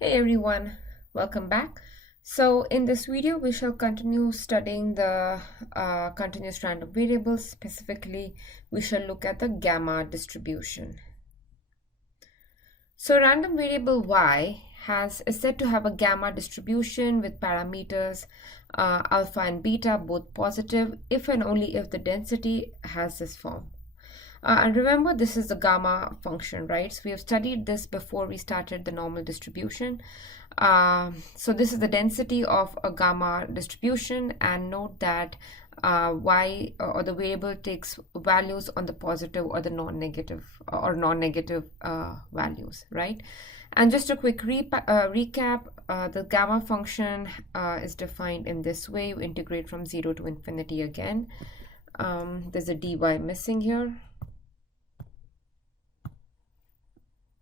Hey everyone, welcome back. So in this video, we shall continue studying the continuous random variables. Specifically, we shall look at the gamma distribution. So random variable y is said to have a gamma distribution with parameters alpha and beta both positive if and only if the density has this form. And remember, this is the gamma function, right? So we have studied this before we started the normal distribution. So this is the density of a gamma distribution, and note that y or the variable takes values on the positive or the non-negative values, right? And just a quick recap, the gamma function is defined in this way. You integrate from 0 to infinity again. There's a dy missing here.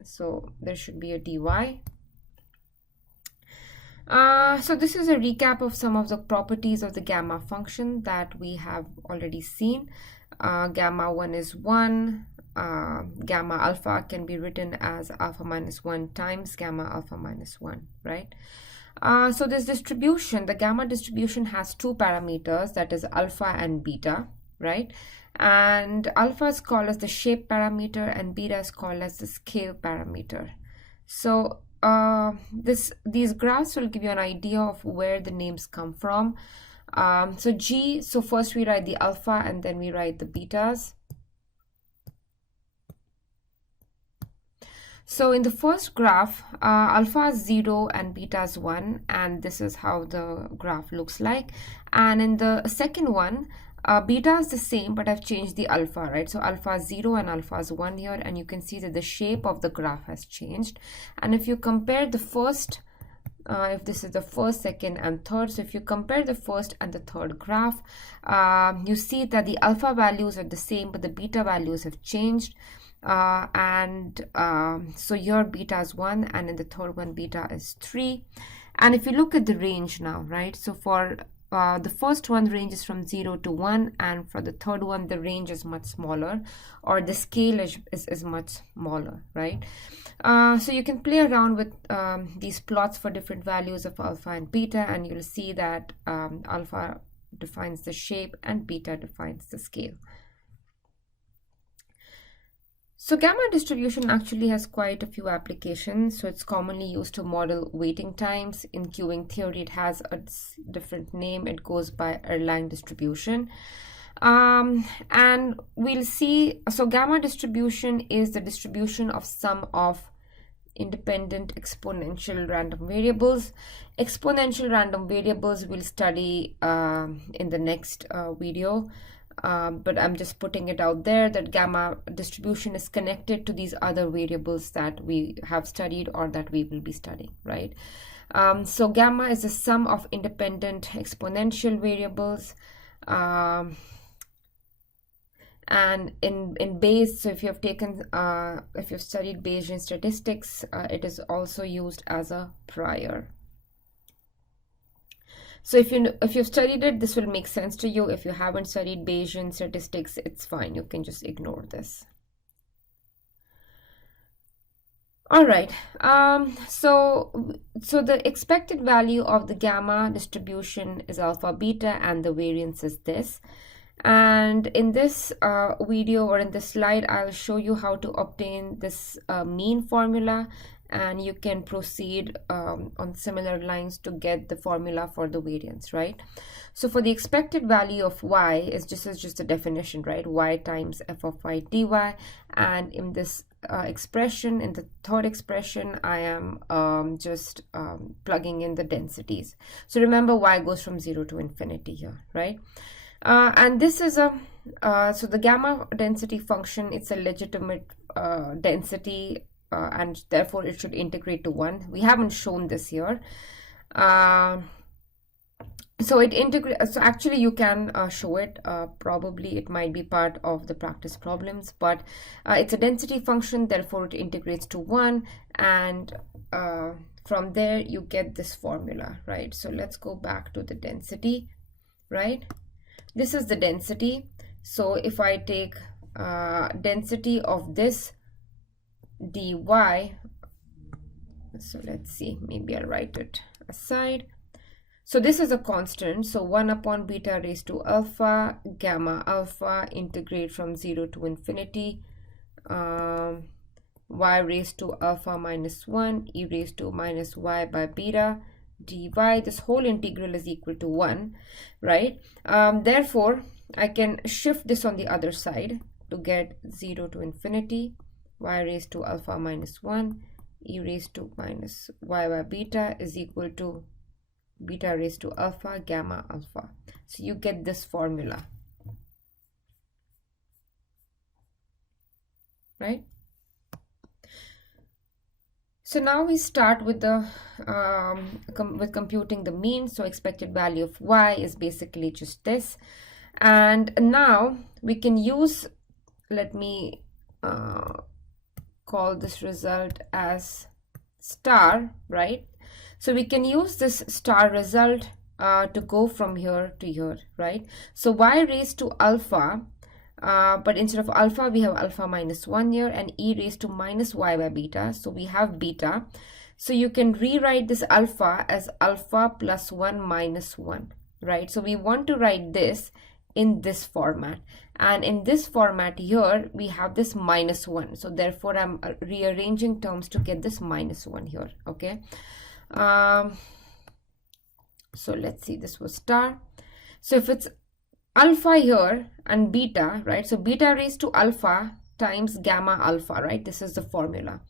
So there should be a dy. So this is a recap of some of the properties of the gamma function that we have already seen. Gamma 1 is 1. Gamma alpha can be written as alpha minus 1 times gamma alpha minus 1, right? So this distribution, the gamma distribution, has two parameters, that is alpha and beta, right? And alpha is called as the shape parameter and beta is called as the scale parameter. So these graphs will give you an idea of where the names come from. So first we write the alpha and then we write the betas. So in the first graph, alpha is 0 and beta is 1, and this is how the graph looks like. And in the second one, beta is the same, but I've changed the alpha, right? So alpha is 0 and alpha is 1 here, and you can see that the shape of the graph has changed. And if you compare the first, if this is the first, second, and third, so if you compare the first and the third graph, you see that the alpha values are the same, but the beta values have changed. So your beta is 1, and in the third one beta is 3. And if you look at the range now, right, so for the first one ranges from 0 to 1, and for the third one the range is much smaller, or the scale is much smaller, right? So you can play around with these plots for different values of alpha and beta, and you'll see that alpha defines the shape and beta defines the scale. So gamma distribution actually has quite a few applications. So it's commonly used to model waiting times. In queuing theory, it has a different name. It goes by Erlang distribution. And we'll see, so gamma distribution is the distribution of sum of independent exponential random variables. Exponential random variables we'll study in the next video. But I'm just putting it out there that gamma distribution is connected to these other variables that we have studied or that we will be studying, right? So gamma is the sum of independent exponential variables. And in Bayes, so if you have taken, if you've studied Bayesian statistics, it is also used as a prior. So if you've studied it, this will make sense to you. If you haven't studied Bayesian statistics, it's fine. You can just ignore this. All right. So the expected value of the gamma distribution is alpha beta, and the variance is this. And in this video or in this slide, I'll show you how to obtain this mean formula, and you can proceed on similar lines to get the formula for the variance, right? So for the expected value of y, this is just a definition, right? Y times f of y dy, and in this expression, in the third expression, I am just plugging in the densities. So remember, y goes from 0 to infinity here, right? And this is a, so the gamma density function, it's a legitimate density, and therefore it should integrate to 1. We haven't shown this here. So it integrates, so actually you can show it, probably it might be part of the practice problems, but it's a density function, therefore it integrates to 1, and from there you get this formula, right? So let's go back to the density, right? This is the density. So if I take density of this dy, So let's see, maybe I'll write it aside. So this is a constant, so 1 upon beta raised to alpha gamma alpha, integrate from 0 to infinity, y raised to alpha minus 1 e raised to minus y by beta dy. This whole integral is equal to 1, right? Therefore, I can shift this on the other side to get 0 to infinity, y raised to alpha minus 1 e raised to minus y by beta is equal to beta raised to alpha gamma alpha. So you get this formula, right? So now we start with the computing the mean. So expected value of y is basically just this, and now we can use, let me call this result as star, right? So we can use this star result to go from here to here, right? So y raised to alpha, but instead of alpha we have alpha minus 1 here, and e raised to minus y by beta, so we have beta. So you can rewrite this alpha as alpha plus 1 minus 1, right? So we want to write this in this format, and in this format here we have this minus 1, so therefore I'm rearranging terms to get this minus 1 here, okay? So let's see, this was star. So if it's alpha here and beta, right? So beta raised to alpha times gamma alpha, right? This is the formula.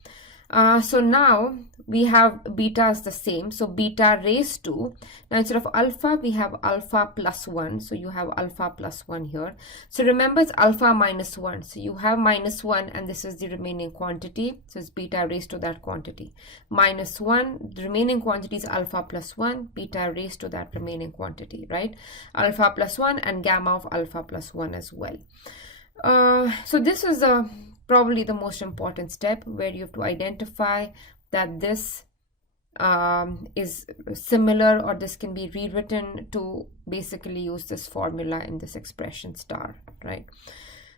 So now we have beta as the same, so beta raised to, now instead of alpha we have alpha plus 1, so you have alpha plus 1 here. So remember it's alpha minus 1, so you have minus 1 and this is the remaining quantity, so it's beta raised to that quantity. Minus 1, the remaining quantity is alpha plus 1, beta raised to that remaining quantity, right? Alpha plus 1 and gamma of alpha plus 1 as well. So this is probably the most important step, where you have to identify that this is similar, or this can be rewritten to basically use this formula in this expression star, right?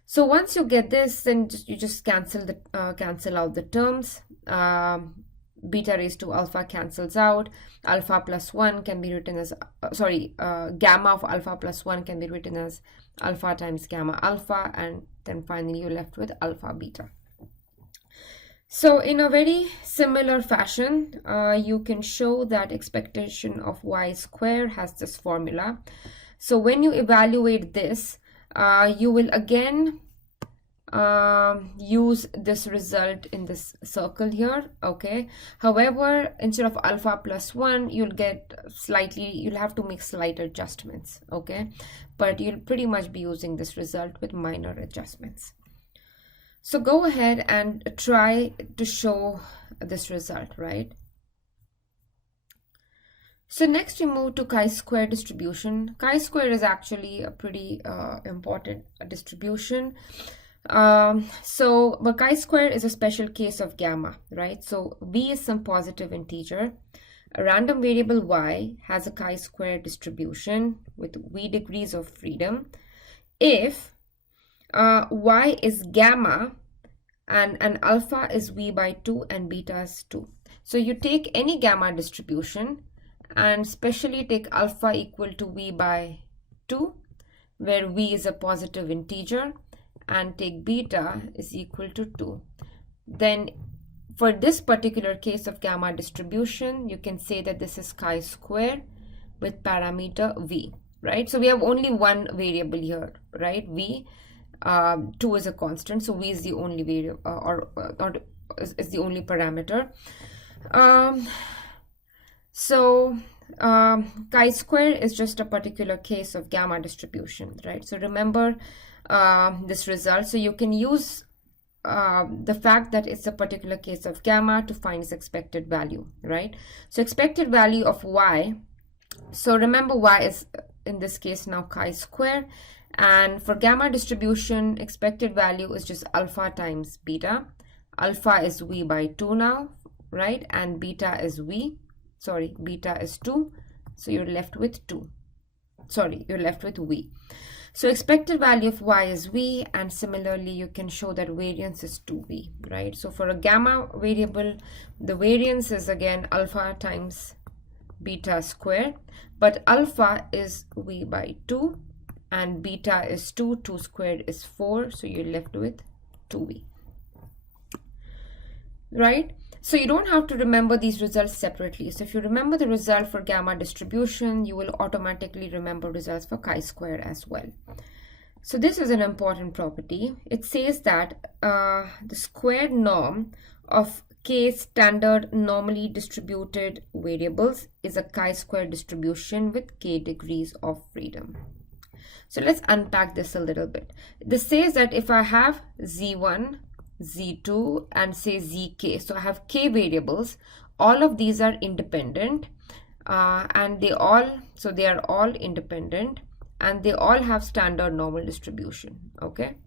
So once you get this, then you just cancel out the terms. Beta raised to alpha cancels out. Alpha plus 1 can be written as gamma of alpha plus 1 can be written as alpha times gamma alpha, and then finally you're left with alpha beta. So in a very similar fashion, you can show that expectation of y square has this formula. So when you evaluate this, you will again use this result in this circle here, okay? However, instead of alpha plus 1, you'll have to make slight adjustments, okay? But you'll pretty much be using this result with minor adjustments. So go ahead and try to show this result, right? So next we move to chi-square distribution. Chi-square is actually a pretty important distribution. But chi-square is a special case of gamma, right? So v is some positive integer. A random variable y has a chi-square distribution with v degrees of freedom if y is gamma and alpha is v by 2 and beta is 2. So you take any gamma distribution and specially take alpha equal to v by 2, where v is a positive integer, and take beta is equal to 2. Then for this particular case of gamma distribution, you can say that this is chi-square with parameter v, right? So we have only one variable here, right? V, 2 is a constant, so v is the only variable, or is the only parameter. Chi-square is just a particular case of gamma distribution, right? So remember this result. So you can use the fact that it's a particular case of gamma to find its expected value, right? So expected value of y, so remember y is in this case now chi-square, and for gamma distribution expected value is just alpha times beta. Alpha is v by 2 now, right? And beta is beta is 2, so you're left with 2. You're left with v. So expected value of y is v, and similarly you can show that variance is 2v, right? So for a gamma variable, the variance is again alpha times beta square, but alpha is v by 2 and beta is 2, 2 squared is 4, so you're left with 2v, right? So you don't have to remember these results separately. So if you remember the result for gamma distribution, you will automatically remember results for chi-square as well. So this is an important property. It says that the squared norm of k standard normally distributed variables is a chi-square distribution with k degrees of freedom. So let's unpack this a little bit. This says that if I have z1, z2 and say zk, so I have k variables, all of these are independent and they are all independent and they all have standard normal distribution. Okay,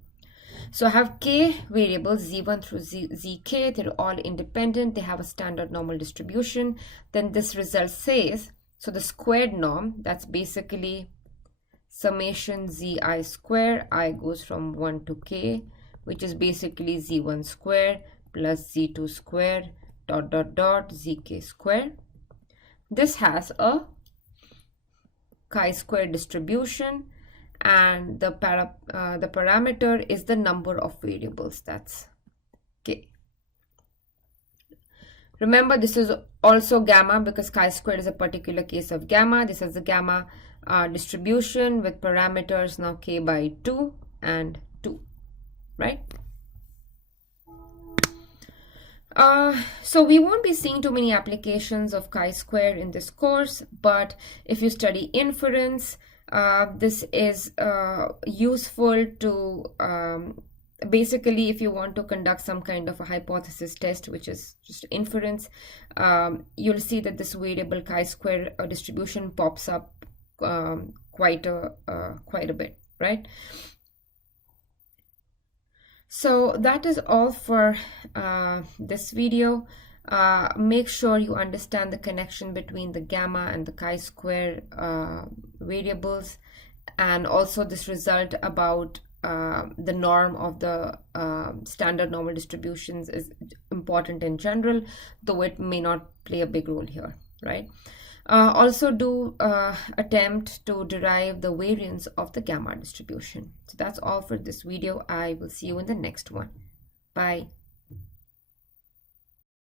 so I have k variables z1 through zk, they're all independent, they have a standard normal distribution. Then this result says, so the squared norm, that's basically summation zi square, I goes from 1 to k, which is basically z1 square plus z2 square dot dot dot zk square. This has a chi-square distribution, and the parameter is the number of variables, that's k. Remember, this is also gamma because chi-square is a particular case of gamma. This is the gamma distribution with parameters now k by 2 and 2, right? So we won't be seeing too many applications of chi-square in this course, but if you study inference, this is useful to basically if you want to conduct some kind of a hypothesis test, which is just inference, you'll see that this variable chi-square distribution pops up quite a bit, right? So that is all for this video. Make sure you understand the connection between the gamma and the chi-square variables, and also this result about the norm of the standard normal distributions is important in general, though it may not play a big role here, right? Also do attempt to derive the variance of the gamma distribution. So that's all for this video. I will see you in the next one. Bye.